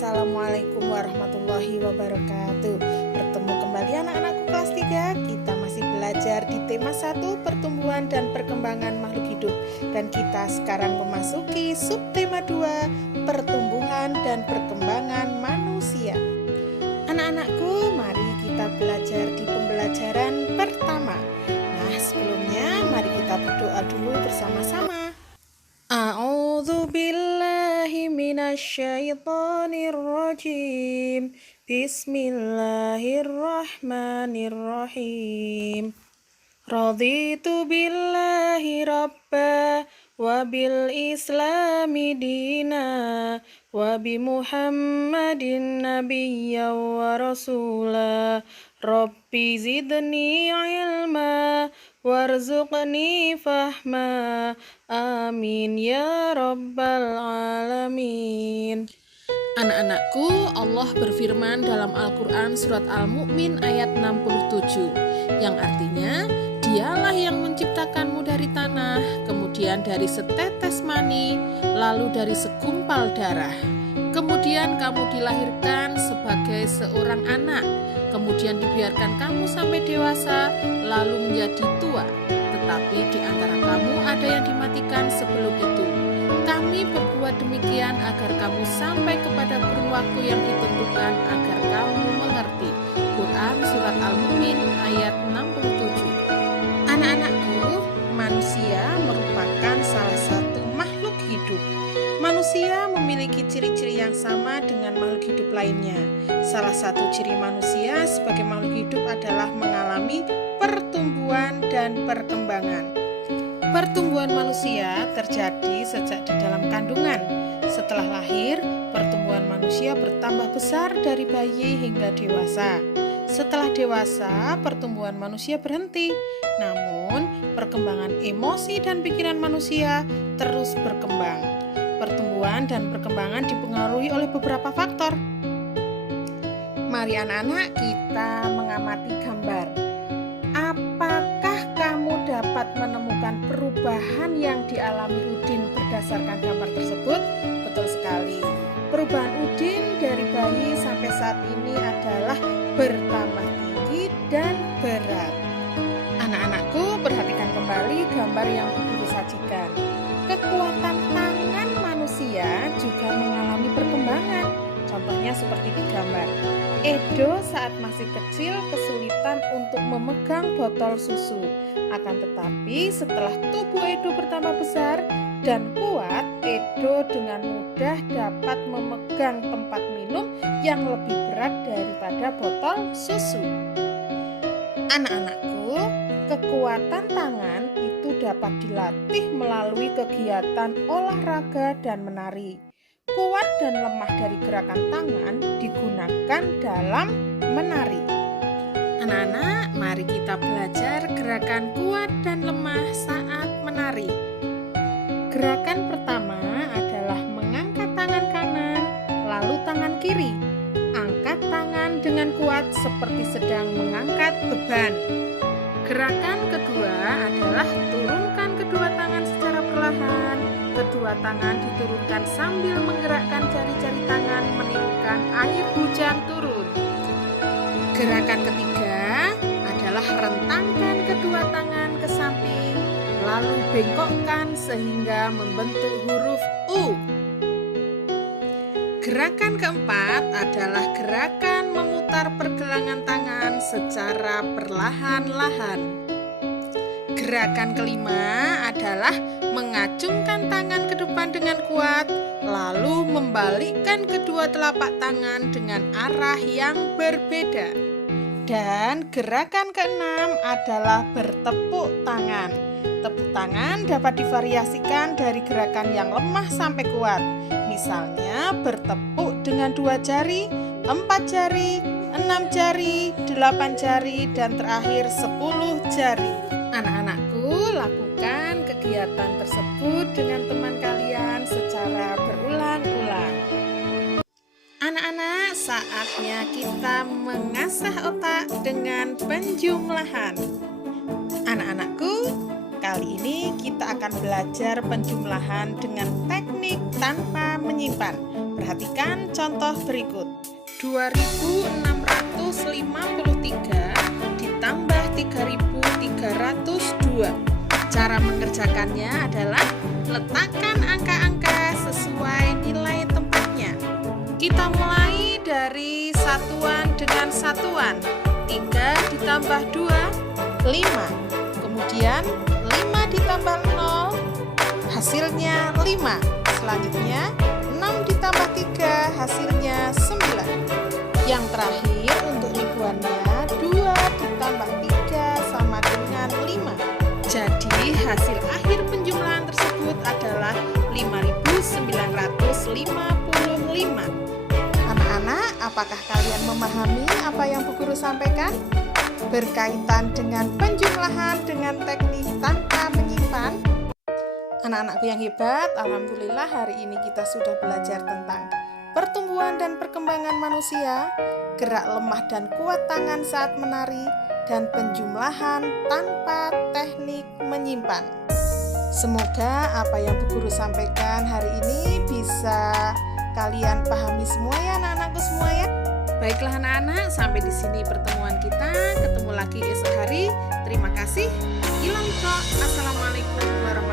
Assalamualaikum warahmatullahi wabarakatuh. Bertemu kembali anak-anakku kelas 3. Kita masih belajar di tema 1 pertumbuhan dan perkembangan makhluk hidup. Dan kita sekarang memasuki subtema 2 pertumbuhan dan perkembangan manusia. Anak-anakku, mari kita belajar di pembelajaran pertama. Nah, sebelumnya mari kita berdoa dulu bersama-sama. A'udzu billahi minasyaitonir rajim. Bismillahirrahmanirrahim. Raditu billahi rabba wa bil islami dina wa bi Muhammadin nabiyya wa rasula. Rabbi zidni ilma warzuqni fahma. Amin ya rabbal alamin. Anak-anakku, Allah berfirman dalam Al-Quran surat Al-Mu'min ayat 67, yang artinya, Dialah yang menciptakanmu dari tanah, kemudian dari setetes mani, lalu dari segumpal darah. Kemudian kamu dilahirkan sebagai seorang anak, kemudian dibiarkan kamu sampai dewasa, lalu menjadi tua. Tetapi di antara kamu ada yang dimatikan sebelum itu. Kami berbuat demikian agar kamu sampai kepada kurun waktu yang ditentukan agar kamu mengerti. Quran Surat Al-Mu'min ayat 67. Anak-anakku, manusia merupakan salah satu makhluk hidup. Manusia memiliki ciri-ciri yang sama dengan makhluk hidup lainnya. Salah satu ciri manusia sebagai makhluk hidup adalah mengalami pertumbuhan dan perkembangan. Pertumbuhan manusia terjadi sejak di dalam kandungan. Setelah lahir, pertumbuhan manusia bertambah besar dari bayi hingga dewasa. Setelah dewasa, pertumbuhan manusia berhenti. Namun, perkembangan emosi dan pikiran manusia terus berkembang. Pertumbuhan dan perkembangan dipengaruhi oleh beberapa faktor. Mari anak-anak kita mengamati gambar. Apakah kamu dapat menemukan perubahan yang dialami Udin berdasarkan gambar tersebut? Betul sekali. Perubahan Udin dari bayi sampai saat ini adalah bertambah tinggi dan berat. Anak-anakku, perhatikan kembali gambar yang Guru sajikan. Kekuatan tangan manusia juga mengalami perkembangan. Contohnya seperti di gambar. Edo saat masih kecil kesulitan untuk memegang botol susu. Akan tetapi setelah tubuh Edo bertambah besar dan kuat, Edo dengan mudah dapat memegang tempat minum yang lebih berat daripada botol susu. Anak-anakku, kekuatan tangan itu dapat dilatih melalui kegiatan olahraga dan menari. Kuat dan lemah dari gerakan tangan digunakan dalam menari. Anak-anak, mari kita belajar gerakan kuat dan lemah saat menari. Gerakan pertama adalah mengangkat tangan kanan, lalu tangan kiri. Angkat tangan dengan kuat seperti sedang mengangkat beban. Gerakan kedua adalah turunkan kedua tangan secara perlahan. Kedua tangan diturunkan sambil menggerakkan jari-jari tangan menirukan air hujan turun. Gerakan ketiga adalah rentangkan kedua tangan ke samping, lalu bengkokkan sehingga membentuk huruf U. Gerakan keempat adalah gerakan memutar pergelangan tangan secara perlahan-lahan. Gerakan kelima adalah mengacungkan tangan ke depan dengan kuat, lalu membalikkan kedua telapak tangan dengan arah yang berbeda. Dan gerakan keenam adalah bertepuk tangan. Tepuk tangan dapat divariasikan dari gerakan yang lemah sampai kuat. Misalnya bertepuk dengan 2 jari, 4 jari, 6 jari, 8 jari, dan terakhir 10 jari. Anak-anakku, lakukan kegiatan tersebut dengan teman kalian secara berulang-ulang. Anak-anak, saatnya kita mengasah otak dengan penjumlahan. Anak-anakku, kali ini kita akan belajar penjumlahan dengan teknik tanpa menyimpan. Perhatikan contoh berikut. 2653 ditambah 3302. Cara mengerjakannya adalah letakkan angka-angka sesuai nilai tempatnya. Kita mulai dari satuan dengan satuan. 3 ditambah 2, 5. Kemudian 5 ditambah 0, hasilnya 5. Selanjutnya 6 ditambah 3, hasilnya 9. Yang terakhir untuk ribuannya, 2 ditambah 3 sama dengan 5. Jadi hasil akhir penjumlahan tersebut adalah 5.955. Anak-anak, apakah kalian memahami apa yang Bu Guru sampaikan? Berkaitan dengan penjumlahan dengan teknik tanpa menyimpan. Anak-anakku yang hebat, alhamdulillah hari ini kita sudah belajar tentang pertumbuhan dan perkembangan manusia, gerak lemah dan kuat tangan saat menari, dan penjumlahan tanpa teknik menyimpan. Semoga apa yang Bu Guru sampaikan hari ini bisa kalian pahami semua ya anak-anakku semua ya. Baiklah anak-anak, sampai di sini pertemuan kita. Ketemu lagi esok hari. Terima kasih. Assalamualaikum warahmatullahi wabarakatuh.